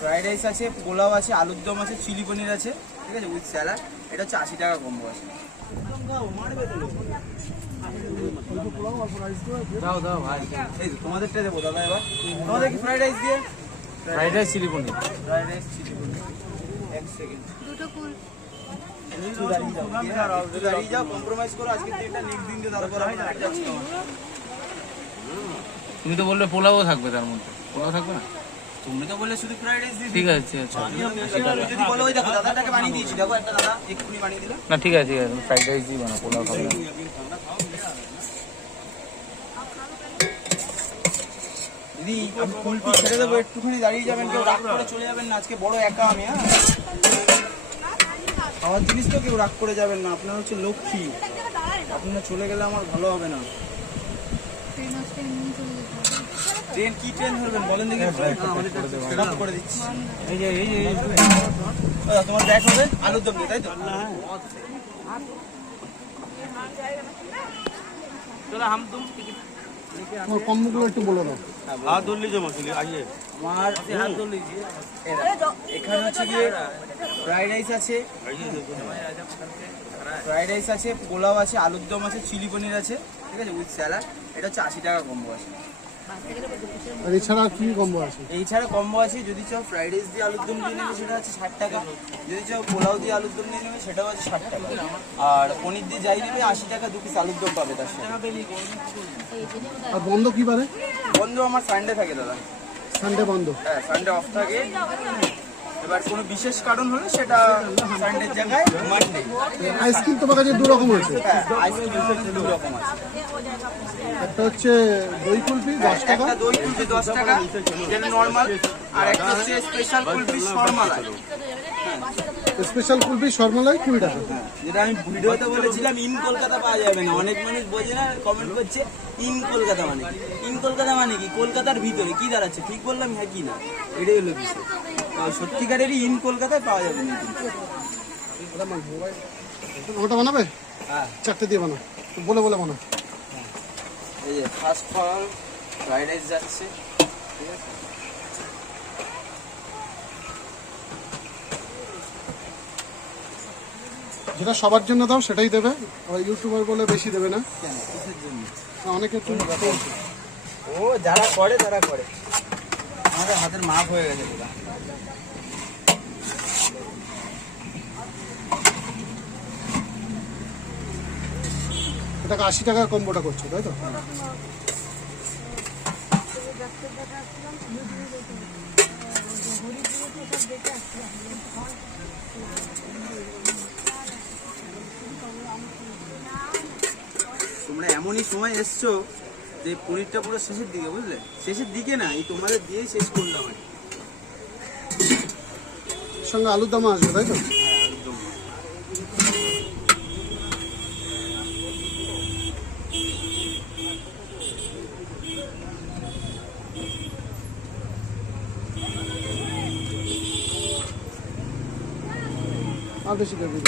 Fried rice আছে, পোলাও আছে, আলুর দম আছে, চিলি পনির আছে, ঠিক আছে, উইথ স্যালাড। এটা হচ্ছে 80 টাকা কম্বো আছে। দাও দাও ভাই, এই তোমাদেরটা দেবো দাদা। এবার তোমাদের কি ফ্রাইড রাইস দিয়ে? ফ্রাইড রাইস চিলি পনির, ফ্রাইড রাইস চিলি পনির। এক সেকেন্ড, দুটো ফুল দাঁড়িয়ে যাও, কম্প্রোমাইজ করো। আজকে দিনটা নেক্সট দিন দিয়ে তারপর আমি যাচ্ছি। তুমি তো বললে পোলাও থাকবে, তার মধ্যে পোলাও থাকবে না? তুমি তো বললে শুধু ফ্রাইড রাইস দিয়ে। ঠিক আছে, আচ্ছা যদি বলো ওই দেখো দাদাটাকে বানিয়ে দিয়েছি, দেখো একটা দাদা এক্ষুনি বানিয়ে দিল। না ঠিক আছে ঠিক আছে, ফ্রাইড রাইস দিই বানা, পোলাও খাবে না। দিদি আমি ফুলটি ছেড়ে দেবো, একটুখানি দাঁড়িয়ে যাবেন, কেউ রাগ করে চলে যাবেন না। আজকে বড় একা আমি, হ্যাঁ খাওয়ার জিনিস তো কেউ রাগ করে যাবেন না। আপনার হচ্ছে লক্ষ্মী, আপনারা চলে গেলে আমার ভালো হবে না। ট্রেন কি ট্রেন ধরবেন বলেন দেখি, করে দিচ্ছি। এই যে তোমার ব্যাগ হবে আলুর দম দিয়ে, তাই তো? তোমার কম্বোগুলো একটু বলে দাও। হাত ধর লিজে মাসলি আইয়ে আমার হাত ধর লিজিয়ে। এখানে হচ্ছে কি ফ্রাইড রাইস আছে, ফ্রাইড রাইস আছে, পোলাও আছে, আলুর দম আছে, চিলি পনির আছে, ঠিক আছে, উইথ স্যালাড। এটা হচ্ছে 80 টাকা কম্বো আছে। আর এছাড়া কি কম্বো আছে? এই ছাড়া কম্বো আছে, যদি চাও ফ্রাইড রাইস দিয়ে আলুর দম দিয়ে নেবে সেটা হচ্ছে 60 টাকা, যদি চাও পোলাও দিয়ে আলুর দম দিয়ে নেবে সেটাও হচ্ছে 60 টাকা, আর পনির দিয়ে যাই নেবে 80 টাকা, 2 পিস আলুর দম পাবে তার সাথে। আর বন্ধ কি বারে? বন্ধ আমার সানডে থাকে দাদা, সানডে বন্ধ। হ্যাঁ সানডে অফ থাকে। এবার কোনো বিশেষ কারণ হলে সেটা সানডের জায়গায় মানডে। আইসক্রিম তোমার কাছে দু রকম আছে। হ্যাঁ আইসক্রিম দু রকম আছে, একটা হচ্ছে দই কুলফি 10 টাকা, একটা দই কুলফি 10 টাকা যেটা নরমাল, আর একটা হচ্ছে স্পেশাল কুলফি শর্মালাই। স্পেশাল কুলফি শর্মালাই 20 টাকা। যেটা আমি ভিডিওতে বলেছিলাম ইন কলকাতা পাওয়া যাবে না, অনেক মানুষ বোঝে না, কমেন্ট করছে ইন কলকাতা মানে কি? ইন কলকাতা মানে কি? কলকাতার ভিতরে কি দাঁড়াচ্ছে? ঠিক বললাম হ্যাঁ কি না? এটাই হলো বিষয়। সত্যিকারেরই ইন কলকাতায় পাওয়া যাবে না কিন্তু। ওটা বানাবে? হ্যাঁ 4টে দিয়ে বানাও, বলে বলে বানাও। এই যে ফার্স্ট ফল ফ্রাইড রাইস যাচ্ছে, ঠিক আছে। যেটা সবার জন্য দাও সেটাই দেবে, আবার ইউটিউবার বলে বেশি দেবে না। কেন কিসের জন্য? অনেকে তো ও যারা করে তারা করে, আমাদের হাতের মাপ হয়ে গেছে দাদা। এটাকে 80 টাকার কম্বোটা করছো, তাই তো? তোমরা এমনই সময় এসছো যে পনিরটা পুরো শেষের দিকে, বুঝলে? শেষের দিকে না, এই তোমাদের দিয়েই শেষ করলাম আর কি। সঙ্গে আলুর দম আসবে, তাই তো? একদম। আর বেশি দেবে।